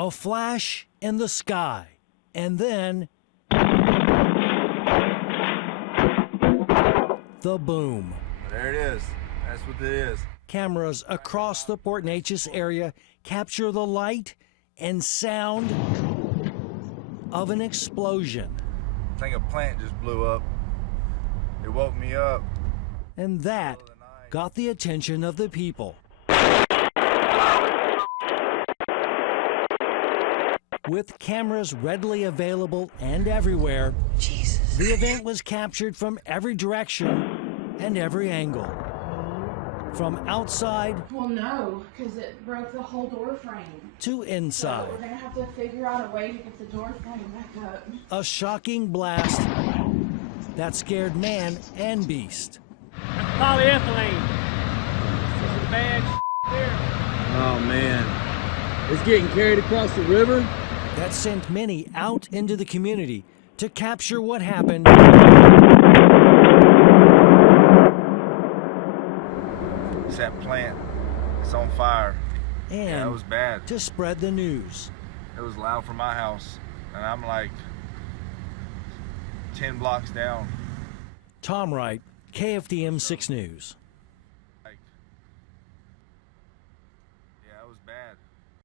A flash in the sky, and then the boom. There it is. That's what it is. Cameras across the Port Neches area capture the light and sound of an explosion. I think a plant just blew up. It woke me up. And that got the attention of the people. With cameras readily available and everywhere, the event was captured from every direction and every angle. From outside, well, no, because it broke the whole door frame. To inside. So we're going to have to figure out a way to get the door frame back up. A shocking blast that scared man and beast. Polyethylene. This is bad there. Oh man, it's getting carried across the river. That sent many out into the community to capture what happened. It's that plant. It's on fire. And yeah, it was bad. To spread the news. It was loud from my house, and I'm like 10 blocks down. Tom Wright, KFDM 6 News.